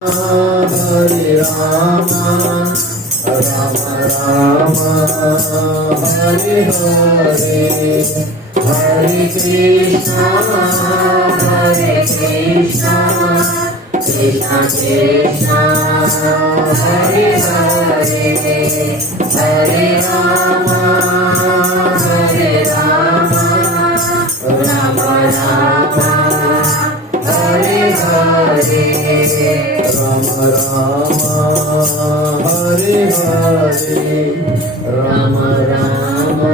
Hare Rama, Rama Rama, Hare Hare, Hare Krishna, Krishna Krishna, Hare Hare, Hare Rama, Rama Rama, Hare Hare, Rama Rama, Hare Hare, Rama Rama,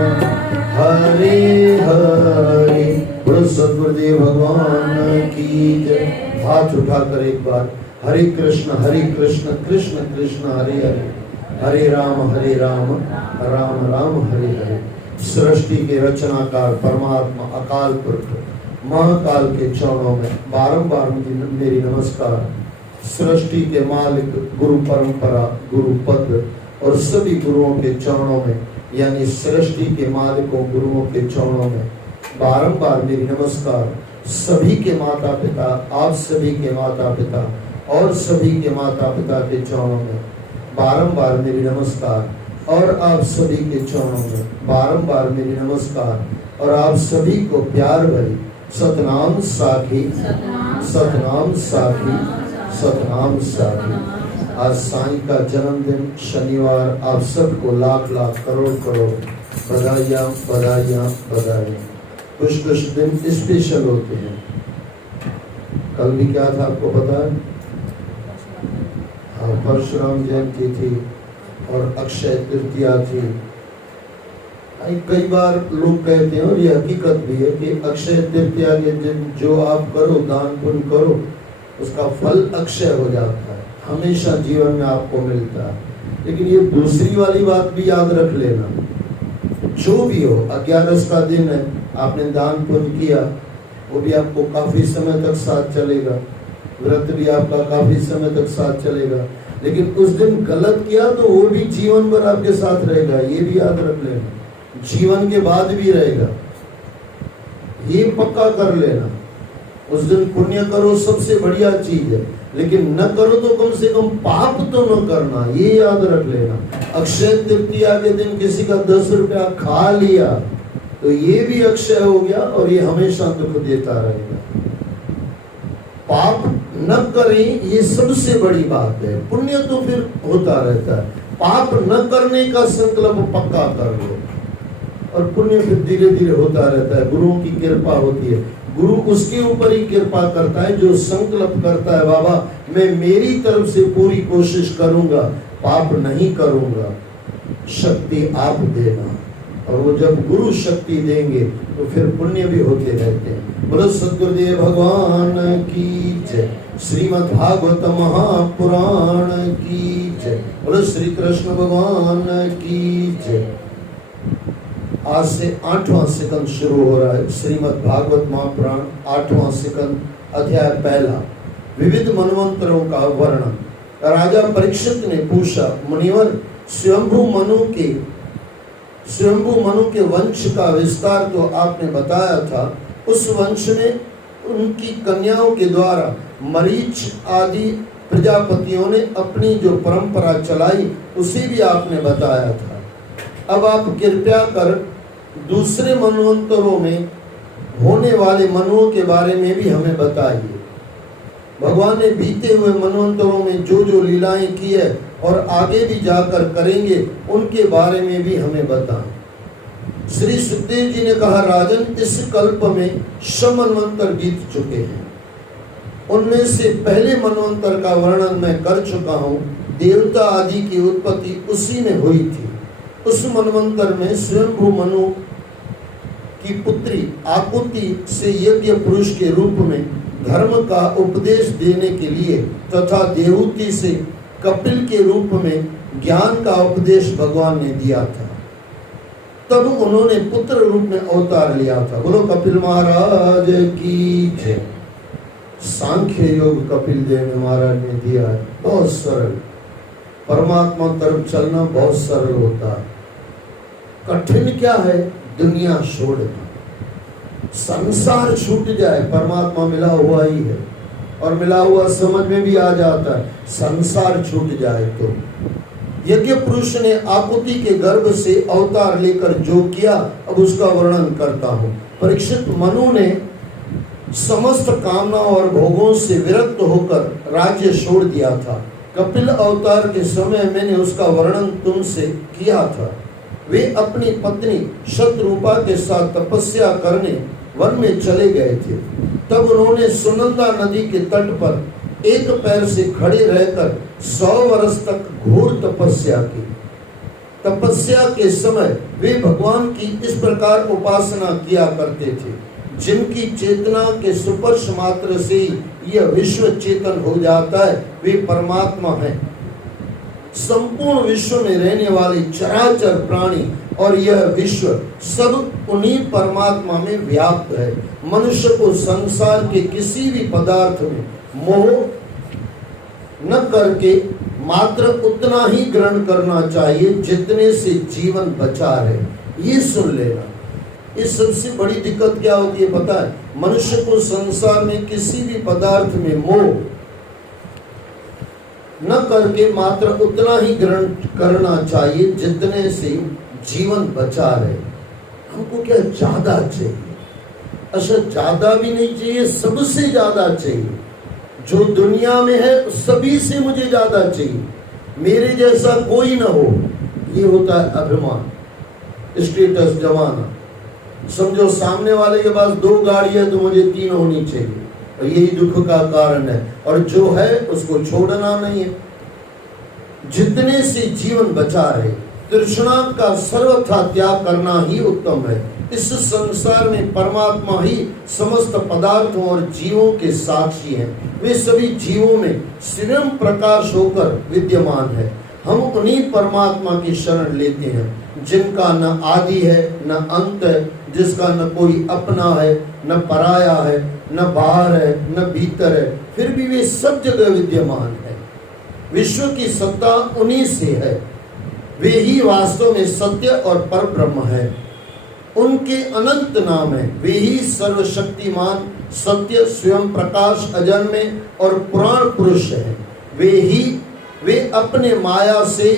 Hare Hare। बोलो सद्गुरुदेव भगवान की जय। हाथ उठाकर एक बार हरे कृष्ण कृष्ण कृष्ण हरे हरे, हरे राम राम राम हरे हरे। सृष्टि के रचनाकार परमात्मा अकाल पुरुष महाकाल के चरणों में बारंबार मेरी नमस्कार। सृष्टि के मालिक गुरु परंपरा गुरु पद और सभी गुरुओं के चरणों में, यानी सृष्टि के मालिकों गुरुओं के चरणों में बारंबार मेरी नमस्कार। सभी के माता पिता, आप सभी के माता पिता और सभी के माता पिता के चरणों में बारंबार मेरी नमस्कार। और आप सभी के चरणों में बारंबार मेरी नमस्कार। और आप सभी को प्यार भरी सतनाम साखी, सतनाम साखी, सतनाम साखी। आज साईं का जन्मदिन शनिवार, आप सबको लाख लाख करोड़ करोड़ बधाइयाँ बधाइयाँ बधाइयाँ। कुछ कुछ दिन स्पेशल होते हैं। कल भी क्या था आपको पता है? हाँ, परशुराम जयंती थी और अक्षय तृतीया थी। कई बार लोग कहते हैं और ये हकीकत भी है कि अक्षय तृतीया के दिन जो आप करो, दान पुण्य करो, उसका फल अक्षय हो जाता है, हमेशा जीवन में आपको मिलता है। लेकिन ये दूसरी वाली बात भी याद रख लेना, जो भी हो, 11 का दिन है, आपने दान पुण्य किया, वो भी आपको काफी समय तक साथ चलेगा। व्रत भी आपका काफी समय तक साथ चलेगा। लेकिन उस दिन गलत किया तो वो भी जीवन भर आपके साथ रहेगा, ये भी याद रख लेना। जीवन के बाद भी रहेगा, ये पक्का कर लेना। उस दिन पुण्य करो, सबसे बढ़िया चीज है, लेकिन न करो तो कम से कम पाप तो न करना, ये याद रख लेना। अक्षय तृतीया के दिन किसी का 10 रुपया खा लिया तो ये भी अक्षय हो गया और ये हमेशा दुख देता रहेगा। पाप न करें, ये सबसे बड़ी बात है। पुण्य तो फिर होता रहता है, पाप न करने का संकल्प पक्का कर लो और पुण्य फिर धीरे धीरे होता रहता है। गुरुओं की कृपा होती है, गुरु उसके ऊपर ही कृपा करता है जो संकल्प करता है, बाबा मैं मेरी तरफ से पूरी कोशिश करूंगा, पाप नहीं करूंगा, शक्ति आप देना। और वो जब गुरु शक्ति देंगे तो फिर पुण्य भी होते रहते हैं। बोलो सद्गुरुदेव भगवान की जय। श्रीमद् भागवत महापुराण की जय। बोलो श्री कृष्ण भगवान की जय। आज से 8वां सेकंड शुरू हो रहा है श्रीमद् भागवत महापुराण, 8वां सेकंड, अध्याय पहला, विविध मनवंतरों का वर्णन। राजा परीक्षित ने पूछा, मुनिवर स्वयंभू मनु के वंश का विस्तार तो आपने बताया था, उस वंश में उनकी कन्याओं के द्वारा मरीच आदि प्रजापतियों ने अपनी जो परंपरा चलाई उसे भी आपने बताया था। अब आप कृपया कर दूसरे मनवंतरों में होने वाले मनुओं के बारे में भी हमें बताइए। भगवान ने बीते हुए मनवंतरों में जो जो लीलाएं की है और आगे भी जाकर करेंगे, उनके बारे में भी हमें बताएं। श्री सुखदेव जी ने कहा, राजन, इस कल्प में 100 मनवंतर बीत चुके हैं। उनमें से पहले मनवंतर का वर्णन मैं कर चुका हूँ। देवता आदि की उत्पत्ति उसी में हुई थी। उस मनवंतर में स्वयंभू मनु की पुत्री आकुति से यज्ञ पुरुष के रूप में धर्म का उपदेश देने के लिए तथा देवहूति से कपिल के रूप में ज्ञान का उपदेश भगवान ने दिया था। तब उन्होंने पुत्र रूप में अवतार लिया था। बोलो कपिल महाराज की जय। सांख्य योग कपिल देव महाराज ने दिया है, बहुत सरल। परमात्मा तरफ चलना बहुत सरल होता है। कठिन क्या है? दुनिया छोड़ना, संसार छूट जाए, परमात्मा मिला हुआ ही है। और मिला हुआ समझ में भी आ जाता है, संसार छूट जाए तो। यज्ञ पुरुष ने आकुति के गर्भ से अवतार लेकर जो किया, अब उसका वर्णन करता हूं। परीक्षित, मनु ने समस्त कामना और भोगों से विरक्त होकर राज्य छोड़ दिया था। कपिल अवतार के समय मैंने उसका वर्णन तुमसे किया था। वे अपनी पत्नी शतरूपा के साथ तपस्या करने वन में चले गए थे। तब उन्होंने सुनंदा नदी के तट पर एक पैर से खड़े रहकर 100 वर्ष तक घोर तपस्या की। तपस्या के समय वे भगवान की इस प्रकार उपासना किया करते थे, जिनकी चेतना के स्पर्श मात्र से यह विश्व चेतन हो जाता है, वे परमात्मा हैं। संपूर्ण विश्व में रहने वाले चराचर प्राणी और यह विश्व सब उन्हीं परमात्मा में व्याप्त है। मनुष्य को संसार के किसी भी पदार्थ में मोह न करके मात्र उतना ही ग्रहण करना चाहिए जितने से जीवन बचा रहे। ये सुन लेना। इस सबसे बड़ी दिक्कत क्या होती है पता है? मनुष्य को संसार में किसी भी पदार्थ में मोह न करके मात्र उतना ही ग्रहण करना चाहिए जितने से जीवन बचा रहे। हमको क्या ज्यादा चाहिए? अच्छा, ज्यादा भी नहीं चाहिए, सबसे ज्यादा चाहिए। जो दुनिया में है सभी से मुझे ज्यादा चाहिए, मेरे जैसा कोई ना हो। ये होता है अभिमान, स्टेटस जमाना। समझो सामने वाले के पास 2 गाड़ी है तो मुझे 3 होनी चाहिए, और यही दुख का कारण है। और जो है उसको छोड़ना नहीं है, जितने से जीवन बचा रहे। तृष्णा का सर्वथा त्याग करना ही उत्तम है। इस संसार में परमात्मा ही समस्त पदार्थों और जीवों के साक्षी हैं। वे सभी जीवों में स्वयं प्रकाश होकर विद्यमान है। हम उन्हीं परमात्मा की शरण लेते हैं जिनका न आदि है न अंत है, जिसका न कोई अपना है न पराया है, न बाहर है न भीतर है, फिर भी वे सब जगह विद्यमान है। विश्व की सत्ता उन्हीं से है। वे ही वास्तव में सत्य और पर ब्रह्म है। उनके अनंत नाम है। वे ही सर्वशक्तिमान, सत्य, स्वयं प्रकाश, अजन्मे और पुराण पुरुष है। वे अपने माया से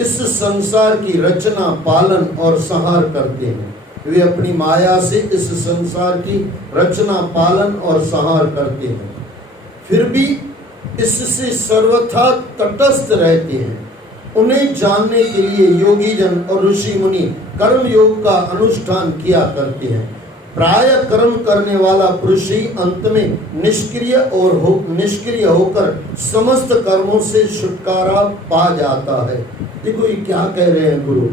इस संसार की रचना, पालन और संहार करते हैं। वे अपनी माया से इस संसार की रचना, पालन और संहार करते हैं, फिर भी इससे सर्वथा तटस्थ रहते हैं। उन्हें जानने के लिए योगी जन और ऋषि मुनि कर्म योग का अनुष्ठान किया करते हैं। प्राय कर्म करने वाला पुरुष ही अंत में निष्क्रिय होकर समस्त कर्मों से छुटकारा पा जाता है। देखो ये क्या कह रहे हैं गुरु।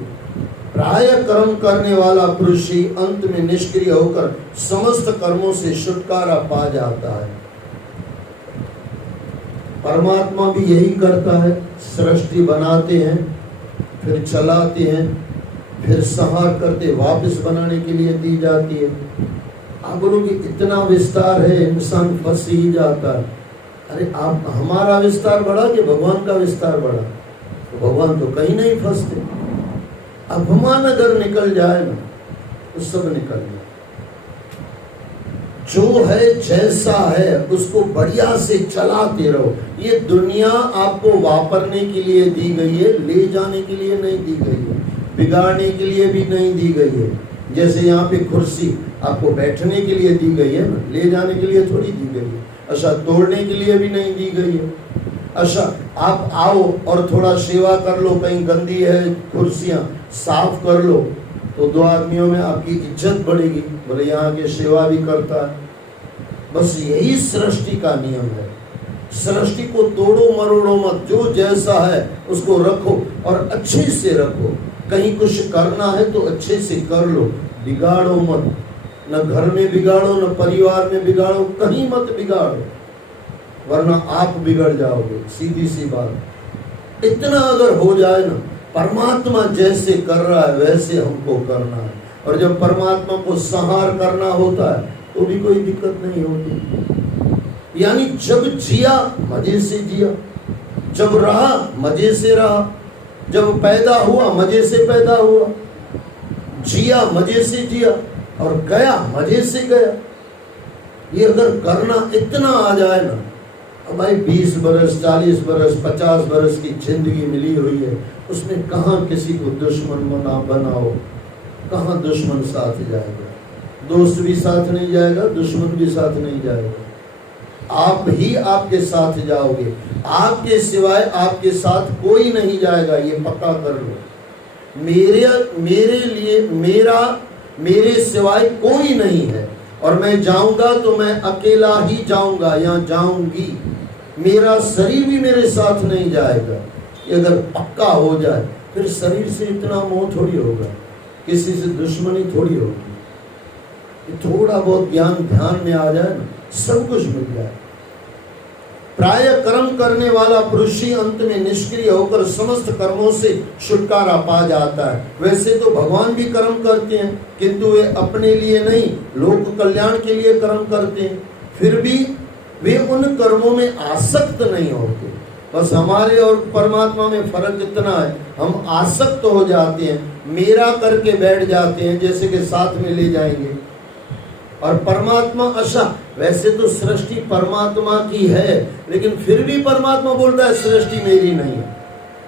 प्राय कर्म करने वाला पुरुष ही अंत में निष्क्रिय होकर समस्त कर्मों से छुटकारा पा जाता है। परमात्मा भी यही करता है। सृष्टि बनाते हैं, फिर चलाते हैं, फिर संहार करते, वापस बनाने के लिए दी जाती है। आप बोलोगे इतना विस्तार है, इंसान फंस ही जाता है। अरे आप, हमारा विस्तार बढ़ा कि भगवान का विस्तार बढ़ा? तो भगवान तो कहीं नहीं फंसते। अभिमान अगर निकल जाए ना तो सब निकल जाए। जो है जैसा है उसको बढ़िया से चलाते रहो। ये दुनिया आपको वापरने के लिए दी गई है, ले जाने के लिए नहीं दी गई है, बिगाड़ने के लिए भी नहीं दी गई है। जैसे यहाँ पे कुर्सी आपको बैठने के लिए दी गई है ना, ले जाने के लिए थोड़ी दी गई है। अच्छा, तोड़ने के लिए भी नहीं दी गई है। अच्छा, आप आओ और थोड़ा सेवा कर लो, कहीं गंदी है कुर्सियाँ साफ कर लो तो 2 आदमियों में आपकी इज्जत बढ़ेगी, बोले यहाँ के सेवा भी करता है। बस यही सृष्टि का नियम है। सृष्टि को तोड़ो मरोड़ो मत, जो जैसा है उसको रखो और अच्छे से रखो। कहीं कुछ करना है तो अच्छे से कर लो, बिगाड़ो मत। न घर में बिगाड़ो, न परिवार में बिगाड़ो, कहीं मत बिगाड़ो, वरना आप बिगड़ जाओगे। सीधी सी बात। इतना अगर हो जाए ना, परमात्मा जैसे कर रहा है वैसे हमको करना है। और जब परमात्मा को संहार करना होता है तो भी कोई दिक्कत नहीं होती। यानी जब जिया मजे से जिया, जब रहा मजे से रहा, जब पैदा हुआ मजे से पैदा हुआ, जिया मजे से जिया और गया मजे से गया। ये अगर करना इतना आ जाए ना, अब भाई 20 बरस 40 बरस 50 बरस की जिंदगी मिली हुई है, उसमें कहाँ किसी को दुश्मन बनाओ, कहाँ दुश्मन साथ जाएगा, दोस्त भी साथ नहीं जाएगा, दुश्मन भी साथ नहीं जाएगा, आप ही आपके साथ जाओगे, आपके सिवाय आपके साथ कोई नहीं जाएगा, ये पक्का कर लो। मेरे सिवाय कोई नहीं है, और मैं जाऊंगा तो मैं अकेला ही जाऊंगा या जाऊंगी, मेरा शरीर भी मेरे साथ नहीं जाएगा। ये अगर पक्का हो जाए फिर शरीर से इतना मोह थोड़ी होगा, किसी से दुश्मनी थोड़ी होगी। थोड़ा बहुत ज्ञान ध्यान में आ जाए ना, सब कुछ मिल जाए। प्राय कर्म करने वाला पुरुष ही अंत में निष्क्रिय होकर समस्त कर्मों से छुटकारा पा जाता है। वैसे तो भगवान भी कर्म करते हैं, किंतु वे अपने लिए नहीं, लोक कल्याण के लिए कर्म करते हैं। फिर भी वे उन कर्मों में आसक्त नहीं होते। बस हमारे और परमात्मा में फर्क इतना है, हम आसक्त हो जाते हैं, मेरा करके बैठ जाते हैं, जैसे कि साथ में ले जाएंगे। और परमात्मा वैसे तो सृष्टि परमात्मा की है, लेकिन फिर भी परमात्मा बोलता है सृष्टि मेरी नहीं है,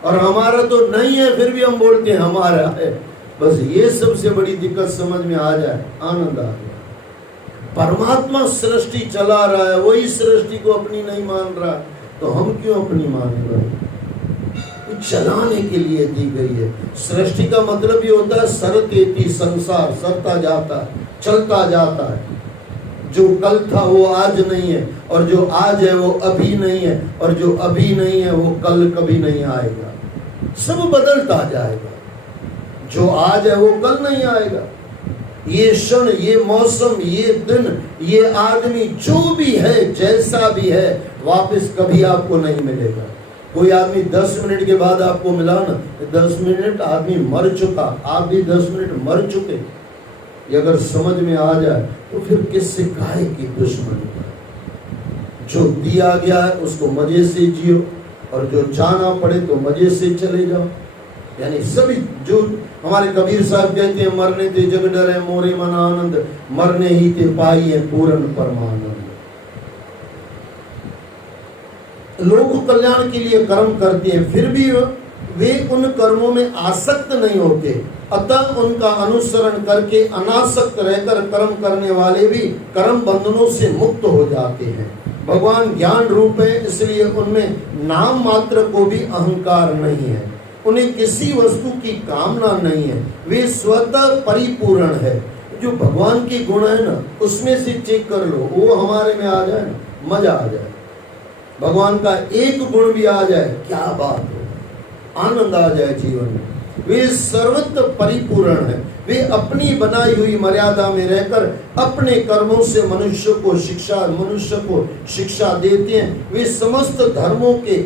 और हमारा तो नहीं है, फिर भी हम बोलते हैं हमारा है। बस ये सबसे बड़ी दिक्कत समझ में आ जाए, आनंद आ जाए। परमात्मा सृष्टि चला रहा है, वही सृष्टि को अपनी नहीं मान रहा, तो हम क्यों अपनी माने भाई? चलाने के लिए दी गई है। सृष्टि का मतलब ये होता है सरतेती, संसार सरता जाता है, चलता जाता है। जो कल था वो आज नहीं है, और जो आज है वो अभी नहीं है, और जो अभी नहीं है वो कल कभी नहीं आएगा। सब बदलता जाएगा, जो आज है वो कल नहीं आएगा। ये क्षण, ये मौसम, ये दिन, ये आदमी, जो भी है, जैसा भी है, वापस कभी आपको नहीं मिलेगा। कोई आदमी 10 मिनट के बाद आपको मिला ना, 10 मिनट आदमी मर चुका, आप भी 10 मिनट मर चुके। ये अगर समझ में आ जाए तो फिर किससे काहे की दुश्मनी? जो दिया गया है उसको मजे से जियो, और जो जाना पड़े तो मजे से चले जाओ। यानी सभी, जो हमारे कबीर साहब कहते हैं, मरने ते जग डरे मोरे मन आनंद, मरने ही ते पाई है पूर्ण परमानंद। लोक कल्याण के लिए कर्म करते हैं, फिर भी वे उन कर्मों में आसक्त नहीं होते। अतः उनका अनुसरण करके अनासक्त रहकर कर्म करने वाले भी कर्म बंधनों से मुक्त हो जाते हैं। भगवान ज्ञान रूप है, इसलिए उनमें नाम मात्र को भी अहंकार नहीं है, उन्हें किसी वस्तु की कामना नहीं है, वे स्वतः परिपूर्ण है। जो भगवान की गुण है ना, उसमें से चेक कर लो, वो हमारे में आ जाए ना, मजा आ जाए। भगवान का एक गुण भी आ जाए, क्या बात हो, आनंद आ जाए जीवन में। वे सर्वत्र परिपूर्ण है, वे अपनी बनाई हुई मर्यादा में रहकर अपने कर्मों से मनुष्य को शिक्षा देते हैं। वे समस्त धर्मों के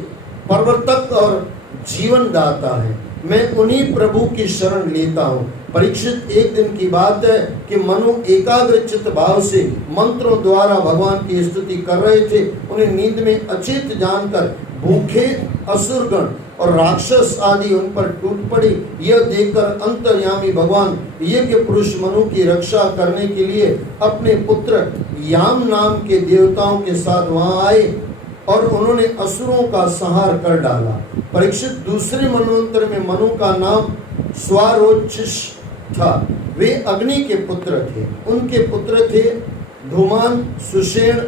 प्रवर्तक और जीवन दाता है। मैं उन्हीं प्रभु की शरण लेता हूँ। परीक्षित, एक दिन की बात है कि मनु एकाग्रचित भाव से मंत्रों द्वारा भगवान की स्तुति कर रहे थे। उन्हें नींद में अचेत जानकर भूखे असुरगण और राक्षस आदि उन पर टूट पड़ी। यह देखकर अंतर्यामी भगवान यज्ञ पुरुष मनु की रक्षा करने के लिए अपने पुत्र याम नाम के देवताओं के साथ वहां आए और उन्होंने असुरों का संहार कर डाला। परीक्षित, दूसरे मनवंतर में मनु का नाम स्वारोचिष था। वे अग्नि के पुत्र थे। उनके पुत्र थे धूमान, सुषेण,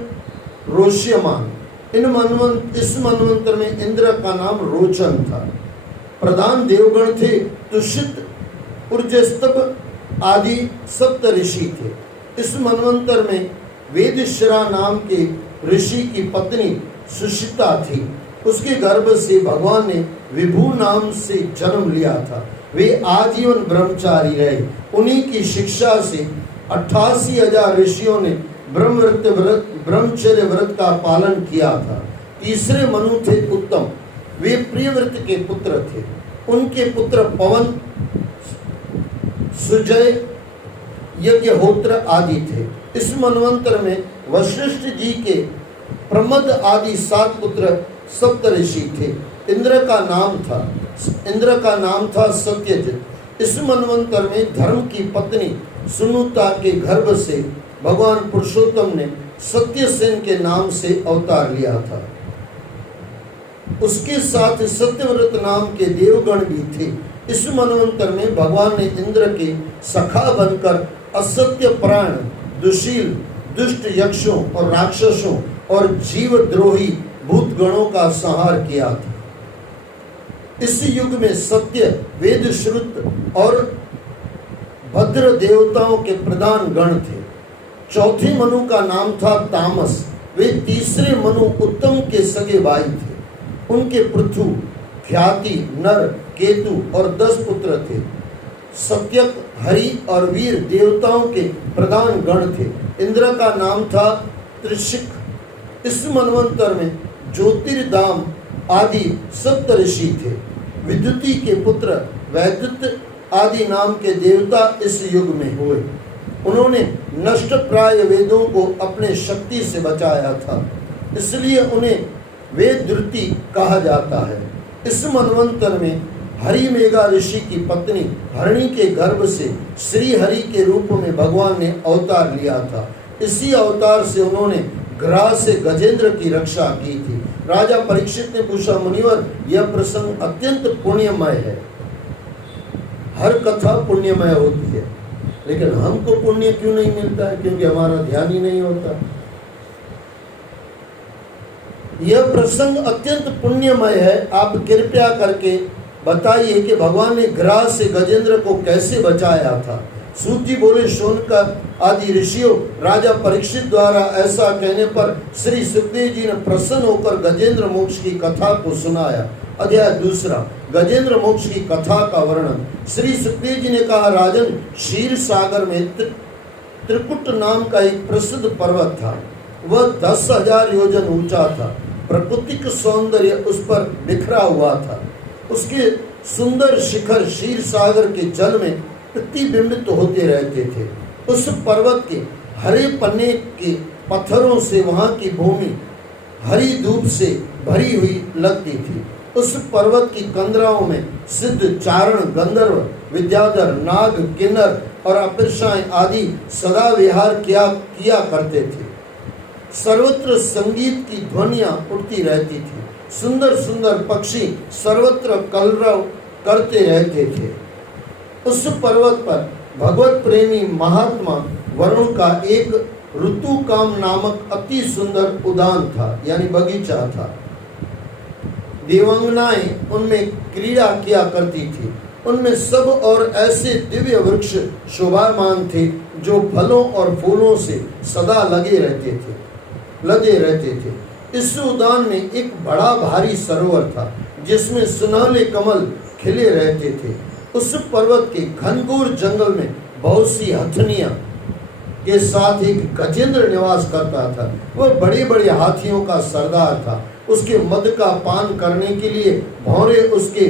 रोष्यमान। इस मनवंतर में इंद्र का नाम रोचन था। प्रधान देवगण थे तुषित, ऊर्जस्तभ आदि सप्त ऋषि थे। इस मनवंतर में वेदश्रा नाम के ऋषि की पत्नी सुशिता थी। उसके गर्भ से भगवान ने विभु नाम से जन्म लिया था। वे आजीवन ब्रह्मचारी रहे। उन्हीं की शिक्षा से 88,000 ऋषियों ने ब्रह्मचर्य व्रत का पालन किया था। तीसरे मनु थे उत्तम। वे प्रियव्रत के पुत्र थे। उनके पुत्र पवन, सुजय, यज्ञहोत्र आदि थे। इस मनवंतर में वशिष्ठ जी के प्रमद आदि 7 पुत्र सप्त ऋषि थे। इंद्र का नाम था सत्यजित। इस मनवंतर में धर्म की पत्नी सुनुता के गर्भ से भगवान पुरुषोत्तम ने सत्यसेन के नाम से अवतार लिया था। उसके साथ सत्यव्रत नाम के देवगण भी थे। इस मनवंतर में भगवान ने इंद्र के सखा बनकर असत्य प्राण, दुशील, दुष्ट यक्षों और राक्षसों और जीवद्रोही भूतगणों का संहार किया था। इस युग में सत्य, वेद श्रुत और भद्र देवताओं के प्रधान गण थे। चौथे मनु का नाम था तामस। वे तीसरे मनु उत्तम के सगे भाई थे। उनके पृथु, ख्याति, नर, केतु और 10 पुत्र थे। सत्यक, हरि और वीर देवताओं के प्रधान गण थे। इंद्र का नाम था त्रिशिक। इस मनवंतर में ज्योतिर्दाम आदि सप्तऋषि थे। विद्युति के पुत्र वैद्युत आदि नाम के देवता इस युग में हुए। उन्होंने नष्ट प्राय वेदों को अपने शक्ति से बचाया था, इसलिए उन्हें वेदद्रुति कहा जाता है। इस मनवंतर में हरि मेघा ऋषि की पत्नी हरिणी के गर्भ से श्री हरि के रूप में भगवान ने अवतार लिया था। इसी अवतार से उन्होंने ग्रह से गजेंद्र की रक्षा की थी। राजा परीक्षित ने पूछा, मुनिवर, यह प्रसंग अत्यंत पुण्यमय है। हर कथा पुण्यमय होती है, लेकिन हमको पुण्य क्यों नहीं मिलता है? क्योंकि हमारा ध्यान ही नहीं होता। यह प्रसंग अत्यंत पुण्यमय है। आप कृपया करके बताइए कि भगवान ने ग्रह से गजेंद्र को कैसे बचाया था। सूत जी बोले, शौनकर आदि ऋषियों, राजा परीक्षित द्वारा ऐसा कहने पर श्री सुखदेव जी ने प्रसन्न होकर गजेंद्र मोक्ष की कथा को सुनाया। अध्याय 2, गजेंद्र मोक्ष की कथा का वर्णन। श्री सुखदेव जी ने कहा, राजन, क्षीर सागर में त्रिकुट नाम का एक प्रसिद्ध पर्वत था। वह 10,000 योजन ऊंचा था। प्राकृतिक सौंदर्य उस पर बिखरा हुआ था। उसके सुंदर शिखर क्षीर सागर के जल में प्रतिबिंबित होते रहते थे। उस पर्वत के हरे पन्ने के पत्थरों से वहां की भूमि हरी धूप से भरी हुई लगती थी। उस पर्वत की कंदराओं में सिद्ध, चारण, गंधर्व, विद्याधर, नाग, किन्नर और अप्सराएं आदि सदा विहार किया करते थे। सर्वत्र संगीत की ध्वनियां उठती रहती थी। सुंदर सुंदर पक्षी सर्वत्र कलरव करते रहते थे। उस पर्वत पर भगवत प्रेमी महात्मा वरुण का एक ऋतुकाम नामक अति सुंदर उद्यान था, यानी बगीचा था। देवांगनाएं उनमें क्रीड़ा किया करती थी। उनमें सब और ऐसे दिव्य वृक्ष शोभायमान थे जो फलों और फूलों से सदा लदे रहते थे। इस उद्यान में एक बड़ा भारी सरोवर था जिसमें सुनहले कमल खिले रहते थे। उस पर्वत के घनघोर जंगल में बहुत सी हथनियां के साथ एक गजेंद्र निवास करता था। वह बड़े बड़े हाथियों का सरदार था। उसके मद का पान करने के लिए भौरे उसके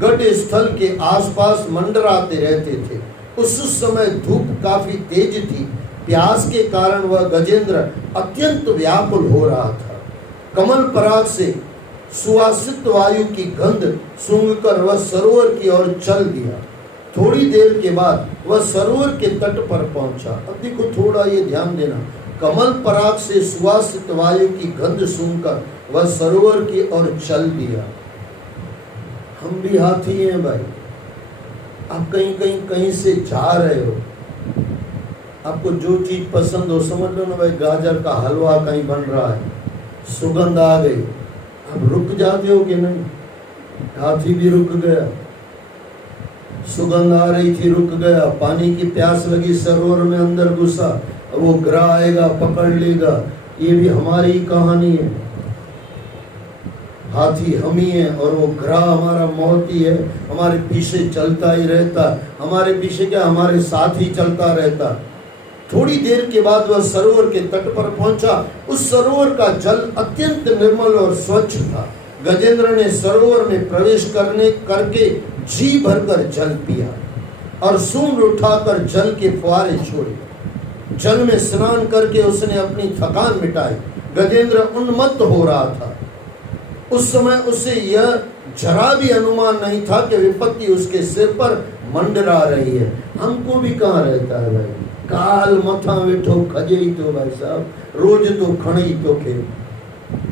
गढ़ स्थल के आसपास मंडराते रहते थे। उस समय धूप काफी तेज थी। प्यास के कारण वह गजेंद्र अत्यंत व्याकुल हो रहा था। कमल पराग से सुवासित वायु की गंध सूंघकर वह सरोवर की ओर चल दिया। थोड़ी देर के बाद वह सरोवर के तट पर पहुंचा। अब देखो, थोड़ा ये ध्यान देना, कमल पराग से सुवासित वायु की गंध सूंघकर वह सरोवर की ओर चल दिया। हम भी हाथी हैं भाई। आप कहीं से जा रहे हो, आपको जो चीज पसंद हो, समझ लो ना भाई, गाजर का हलवा कहीं बन रहा है, सुगंध आ गई, आप रुक जाते हो कि नहीं? हाथी भी रुक गया। सुगंध आ रही थी, रुक गया। पानी की प्यास लगी, सरोवर में अंदर घुसा। वो ग्रह आएगा, पकड़ लेगा। ये भी हमारी कहानी है। हाथी हम ही है और वो ग्रह हमारा मोती है। हमारे पीछे चलता ही रहता। हमारे पीछे क्या, हमारे साथ ही चलता रहता। थोड़ी देर के बाद वह सरोवर के तट पर पहुंचा। उस सरोवर का जल अत्यंत निर्मल और स्वच्छ था। गजेंद्र ने सरोवर में प्रवेश करके जी भरकर जल पिया और सूंड उठाकर जल के फुहारे छोड़े। जल में स्नान करके उसने अपनी थकान मिटाई। गजेंद्र उन्मत्त हो रहा था। उस समय उसे यह जरा भी अनुमान नहीं था कि विपत्ति उसके सिर पर मंडरा रही है। हमको भी कहाँ रहता है भाई, काल मथा वेठो खजे तो भाई साहब, रोज तो खणी तो खे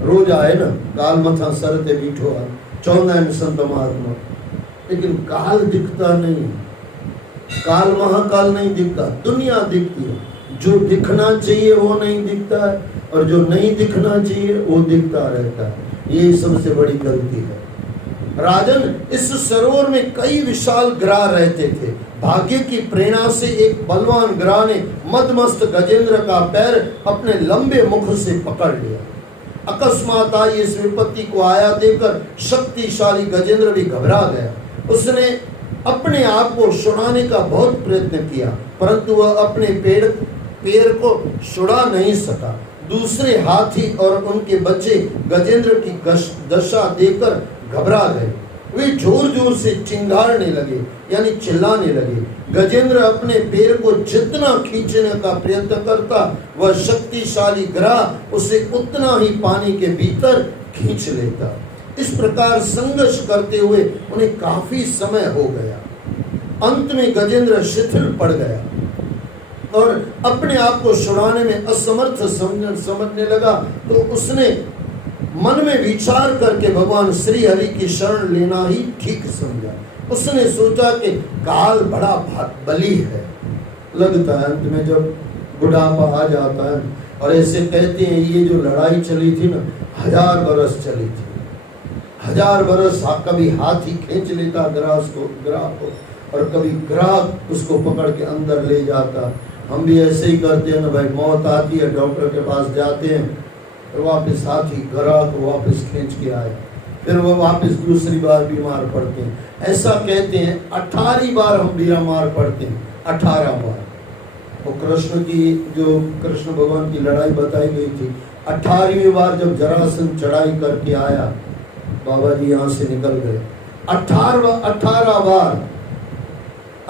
रोज आए ना काल मथा सर ते बीठो आ चौंदा इन संत महात्मा, लेकिन काल दिखता नहीं, काल महाकाल नहीं दिखता, दुनिया दिखती है। जो दिखना चाहिए वो नहीं दिखता है और जो नहीं दिखना चाहिए वो दिखता रहता है। ये सबसे बड़ी गलती है। राजन, इस सरोवर में कई विशाल ग्राह रहते थे। भाग्य की प्रेरणा से एक बलवान ग्राह ने मदमस्त गजेंद्र का पैर अपने लंबे मुख से पकड़ लिया। अकस्मात आई इस विपत्ति को आया देखकर शक्तिशाली गजेंद्र भी घबरा गया। उसने अपने आप को छुड़ाने का बहुत प्रयत्न किया, परंतु वह अपने पैर को छुड़ा नहीं सका। दूसरे हाथी और उनके बच्चे गजेंद्र की दशा देखकर घबरा गए। वे जोर जोर से चिंगारने लगे, यानी चिल्लाने लगे। गजेंद्र अपने पैर को जितना खींचने का प्रयत्न करता, वह शक्तिशाली ग्राह उसे उतना ही पानी के भीतर खींच लेता। इस प्रकार संघर्ष करते हुए उन्हें काफी समय हो गया। अंत में गजेंद्र शिथिल पड़ गया और अपने आप को छुड़ाने में असमर्थ समझने लगा। तो उसने मन में विचार करके भगवान श्री हरि की शरण लेना ही ठीक समझा। उसने सोचा कि काल बड़ा बली है। लगता है अंत में जब बुढ़ापा आ जाता है, और ऐसे कहते हैं ये जो लड़ाई चली थी ना 1000 बरस चली थी। 1000 बरस कभी हाथी खींच लेता ग्राह को और कभी ग्राह उसको पकड़ के अंदर ले जाता। हम भी ऐसे ही करते हैं ना भाई, मौत आती है, डॉक्टर के पास जाते हैं, और वापस हाथी ग्राह को वापस खींच के आए, फिर वो वापस दूसरी बार बीमार पड़ते हैं। ऐसा कहते हैं 18 बार हम बीमार पड़ते हैं, 18 बार। वो कृष्ण की जो कृष्ण भगवान की लड़ाई बताई गई थी, 18वीं बार जब जरासंध चढ़ाई करके आया, बाबा जी यहाँ से निकल गए। 18 बार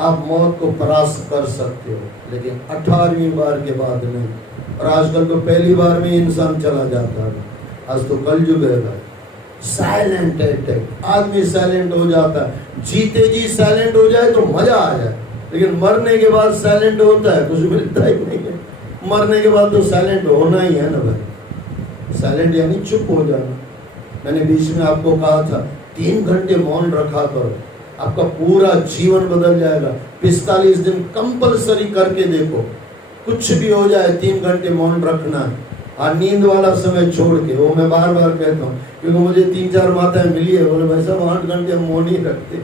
आप मौत को परास्त कर सकते हो, लेकिन 18वीं बार के बाद नहीं। और आजकल तो पहली बार में इंसान चला जाता है। आज तो कलयुग है भाई, साइलेंट अटैक, आदमी साइलेंट हो जाता है। जीते जी साइलेंट हो जाए तो मजा आ जाए, लेकिन मरने के बाद साइलेंट होता है, कुछ मिलता ही नहीं है। मरने के बाद तो साइलेंट होना ही है ना भाई। साइलेंट यानी चुप हो जाना। मैंने बीच में आपको कहा था 3 घंटे मौन रखा करो, आपका पूरा जीवन बदल जाएगा। 45 दिन कंपलसरी करके देखो, कुछ भी हो जाए 3 घंटे मौन रखना है। और नींद वाला समय छोड़ के, वो मैं बार बार कहता हूँ, क्योंकि मुझे 3-4 माताएं मिली है, बोले भाई साहब 8 घंटे मौन ही रखते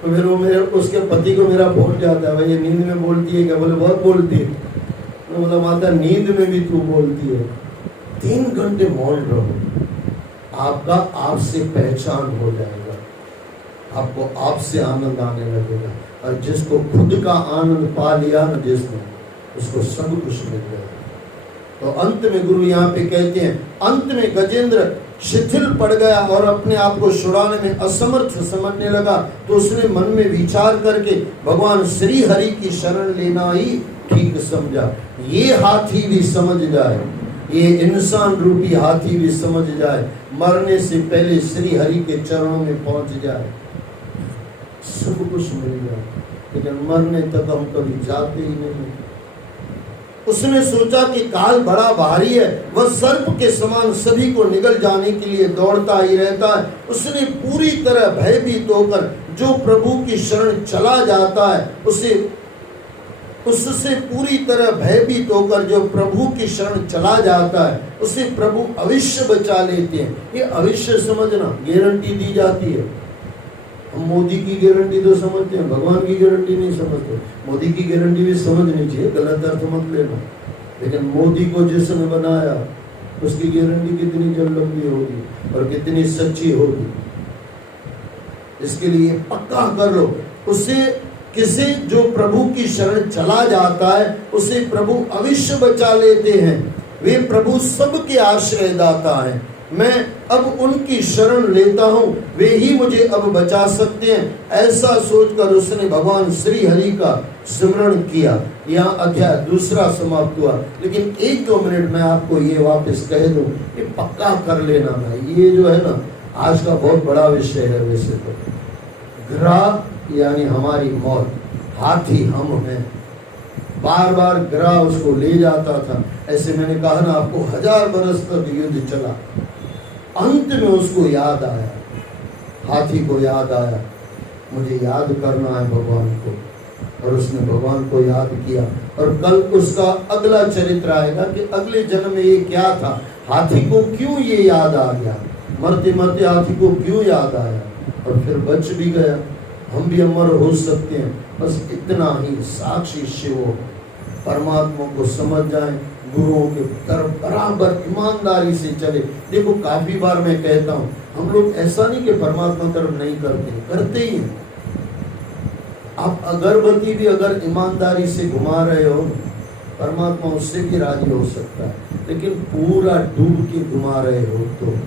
तो फिर वो मेरे उसके पति को मेरा फोन जाता है, भाई ये नींद में बोलती है क्या? बोले बहुत बोलती है। तो बोला माता नींद में भी तू बोलती है। 3 घंटे मौन रहो, आपका आपसे पहचान हो जाएगा, आपको आपसे आनंद आने लगेगा। और जिसको खुद का आनंद पा लिया ना जिसने, उसको सब कुछ मिल जाएगा। तो अंत में गुरु यहाँ पे कहते हैं, अंत में गजेंद्र शिथिल पड़ गया और अपने आप को छुड़ाने में असमर्थ समझने लगा। तो उसने मन में विचार करके भगवान श्री हरि की शरण लेना ही ठीक समझा। ये हाथी भी समझ जाए, ये इंसान रूपी हाथी भी समझ जाए, मरने से पहले श्री हरि के चरणों में पहुंच जाए, सब कुछ मिल जाए। लेकिन मरने तक हम कभी जाते ही नहीं। उसने सोचा कि काल बड़ा भारी है, वह सर्प के समान सभी को निगल जाने के लिए दौड़ता ही रहता है। उसने पूरी तरह भयभीत होकर जो प्रभु की शरण चला जाता है, उससे पूरी तरह भयभीत होकर जो प्रभु की शरण चला जाता है, उसे प्रभु अवश्य बचा लेते हैं। ये अवश्य समझना, गारंटी दी जाती है। हम मोदी की गारंटी तो समझते हैं, भगवान की गारंटी नहीं समझते। मोदी की गारंटी भी समझनी चाहिए, गलत अर्थ मत लेना। लेकिन मोदी को जिसने बनाया उसकी गारंटी कितनी लंबी होगी और कितनी सच्ची होगी, इसके लिए पक्का कर लो। उसे किसी जो प्रभु की शरण चला जाता है, उसे प्रभु अवश्य बचा लेते हैं। वे प्रभु सबके आश्रयदाता हैं। मैं अब उनकी शरण लेता हूँ, वे ही मुझे अब बचा सकते हैं। ऐसा सोचकर उसने भगवान श्री हरि का स्मरण किया। यहाँ अध्याय 2 समाप्त हुआ। लेकिन 1-2 मिनट में आपको ये वापस कह दूं कि पक्का कर लेना भाई, ये जो है ना आज का बहुत बड़ा विषय है। वैसे तो ग्रह यानी हमारी मौत, हाथी हम हैं, बार बार गिरा उसको ले जाता था। ऐसे मैंने कहा ना आपको 1000 बरस तक युद्ध चला। अंत में उसको याद आया, हाथी को याद आया, मुझे याद करना है भगवान को, और उसने भगवान को याद किया। और कल उसका अगला चरित्र आएगा कि अगले जन्म में ये क्या था, हाथी को क्यों ये याद आ गया, मरते मरते हाथी को क्यों याद आया, और फिर बच भी गया। हम भी अमर हो सकते हैं, बस इतना ही साक्षी शिव परमात्मा को समझ जाए, गुरुओं के तरफ बराबर ईमानदारी से चले। देखो काफी बार मैं कहता हूँ, हम लोग ऐसा नहीं कि परमात्मा तरफ नहीं करते, करते ही हैं। आप अगरबत्ती भी अगर ईमानदारी से घुमा रहे हो, परमात्मा उससे भी राजी हो सकता है, लेकिन पूरा डूब के घुमा रहे हो तो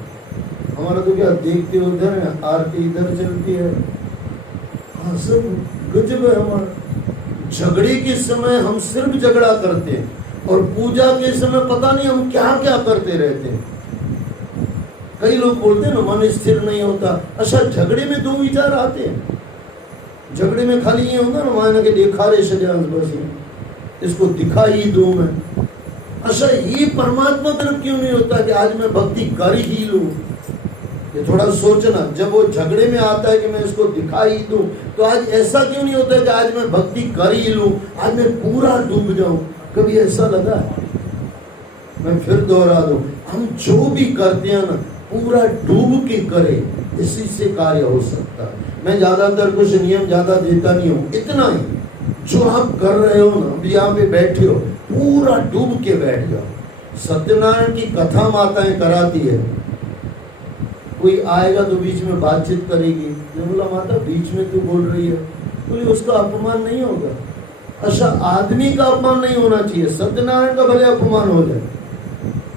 हमारा तो क्या देखते हो, उधर है आरती, इधर चलती है, हाँ सब गजब है हमारा। झगड़े के समय हम सिर्फ झगड़ा करते हैं, और पूजा के समय पता नहीं हम क्या क्या करते रहते हैं। कई लोग बोलते हैं ना मन स्थिर नहीं होता। अच्छा, झगड़े में 2 विचार आते हैं। झगड़े में खाली ये होता ना, मायना के देखा रे शजांस बस इसको दिखा ही दूं मैं। अच्छा, ये परमात्मा तरफ क्यों नहीं होता कि आज मैं भक्ति कर ही लूं? ये थोड़ा सोचना, जब वो झगड़े में आता है कि मैं इसको दिखा ही दूं, तो आज ऐसा क्यों नहीं होता है कि आज मैं भक्ति कर ही लूं, आज मैं पूरा डूब जाऊं? कभी ऐसा लगा है? मैं फिर दोहरा दूं, हम जो भी करते हैं ना पूरा डूब के करें, इसी से कार्य हो सकता है। मैं ज्यादातर कुछ नियम ज्यादा देता नहीं हूँ, इतना ही जो आप कर रहे हो ना, अभी यहाँ पे बैठे हो, पूरा डूब के बैठ जाओ। सत्यनारायण की कथा माताएं कराती है, कोई आएगा तो बीच में बातचीत करेगी, मैं बोला माता बीच में क्यों बोल रही है? बोली उसका अपमान नहीं होगा। अच्छा, आदमी का अपमान नहीं होना चाहिए, सत्यनारायण का भले अपमान हो जाए,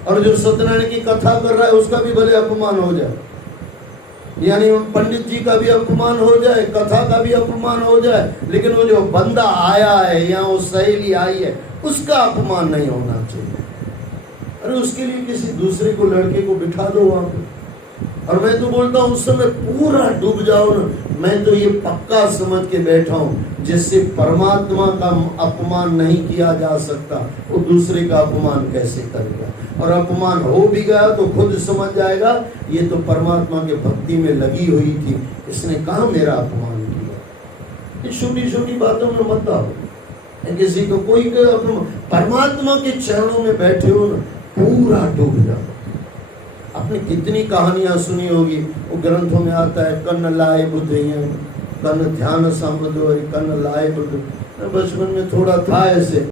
और जो सत्यनारायण की कथा कर रहा है उसका भी भले अपमान हो जाए, यानी पंडित जी का भी अपमान हो जाए, कथा का भी अपमान हो जाए, लेकिन वो जो बंदा आया है या वो सहेली आई है उसका अपमान नहीं होना चाहिए। अरे उसके लिए किसी दूसरे को, लड़के को बिठा दो वहां पे। और मैं तो बोलता हूँ उस समय पूरा डूब जाओ ना। मैं तो ये पक्का समझ के बैठा हूँ, जिससे परमात्मा का अपमान नहीं किया जा सकता, वो दूसरे का अपमान कैसे करेगा? और अपमान हो भी गया तो खुद समझ जाएगा ये तो परमात्मा के भक्ति में लगी हुई थी, इसने कहाँ मेरा अपमान किया। ये छोटी छोटी बातों में मत आओ, किसी को कोई परमात्मा के चरणों में बैठे हो ना, पूरा डूब जाओ। आपने कितनी कहानियां सुनी होगी, वो ग्रंथों में आता है, कन्न लाए बुद्ध, कन्न ध्यान समुद्र, कन्न लाए बुद्ध। बचपन में थोड़ा था ऐसे।